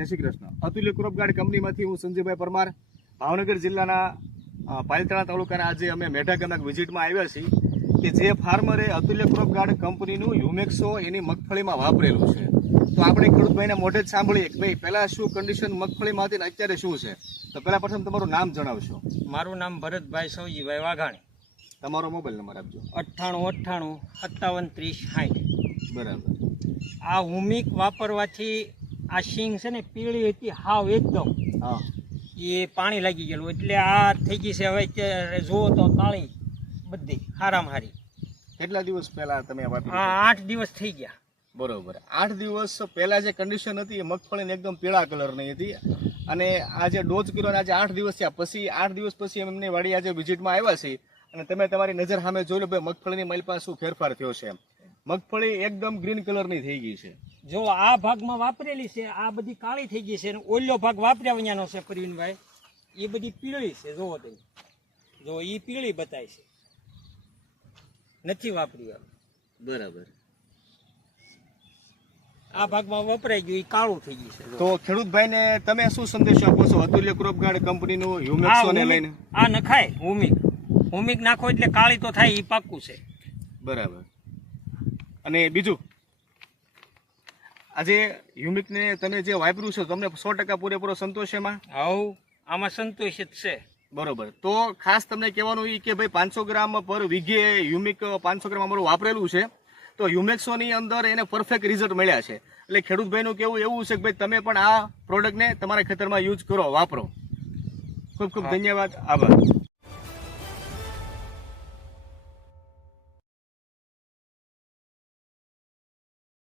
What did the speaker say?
જય શ્રી કૃષ્ણ. અતુલ્ય crop guard કંપનીમાંથી હું સંજયભાઈ પરમાર, ભાવનગર જિલ્લાના પાલિતાણા તાલુકાના આજે અમે મેઢા ગામના વિઝિટમાં આવ્યા છીએ કે જે ફાર્મરે અતુલ્ય ક્રોપ ગાર્ડ કંપનીનું હ્યુમેક્સો એની મગફળીમાં વાપરેલું છે. તો આપણે ખેડૂતભાઈના મોઢે જ સાંભળીએ કે ભાઈ પહેલા શું કન્ડિશન મગફળીમાં હતી ને અત્યારે શું છે. તો પહેલા પ્રથમ તમારું નામ જણાવશો. મારું નામ ભરતભાઈ સૌજીભાઈ વાઘાણી. તમારો મોબાઈલ નંબર આપજો. 98 58 57 30 બરાબર. આ હુમિક વાપરવાથી આ સિંગ છે ને પીળી હતી હાવ એકદમ, હા, એ પાણી લાગી ગયેલું એટલે આ થઈ ગઈ છે. હવે અત્યારે જુઓ તો કાળી બધી હારામાં હારી. કેટલા દિવસ પહેલા તમે આ વાપરી? આ 8 દિવસ થઈ ગયા. બરોબર. 8 દિવસ પહેલા જે કન્ડિશન હતી એ મગફળીને એકદમ પીળા કલરની હતી અને આ જે ડોઝ કર્યો આજે 8 દિવસ થયા પછી 8 દિવસ પછી એમની વાડી આજે વિઝિટમાં આવ્યા છે અને તમે તમારી નજર સામે જોઈ લો ભાઈ મગફળીની માલમાં શું ફેરફાર થયો છે. મગફળી એકદમ ગ્રીન કલરની થઈ ગઈ છે. જો આ ભાગમાં વાપરેલી છે આ બધી કાળી થઈ ગઈ છે અને ઓલો ભાગ વાપર્યા વિનાનો છે પ્રવીણભાઈ, એ બધી પીળી છે. જોવો તમે, જો એ પીળી બતાય છે, નથી વાપરી. બરાબર. આ ભાગમાં વપરાઈ ગયું, એ કાળું થઈ ગયું છે. તો ખેડૂતભાઈને તમે શું સંદેશો આપો છો અતુલ્ય ક્રોપ ગાર્ડ કંપનીનું હ્યુમેક્સો ને લઈને? આ નખાય હુમિક નાખો એટલે કાળી તો થાય, એ પાક્કું છે. બરાબર. અને બીજું આજે હ્યુમિકને તમે જે વાપર્યું છે તમને 100% પૂરેપૂરો સંતોષ એમાં? આમાં સંતોષ જ છે. બરોબર. તો ખાસ તમને કહેવાનું એ કે ભાઈ 500 ગ્રામ પર વીઘે હ્યુમિક 500 ગ્રામ અમારું વાપરેલું છે. તો હ્યુમેક્સોની અંદર એને પરફેક્ટ રિઝલ્ટ મળ્યા છે. એટલે ખેડૂતભાઈનું કહેવું એવું છે કે ભાઈ તમે પણ આ પ્રોડક્ટને તમારા ખેતરમાં યુઝ કરો, વાપરો. ખૂબ ખૂબ ધન્યવાદ, આભાર.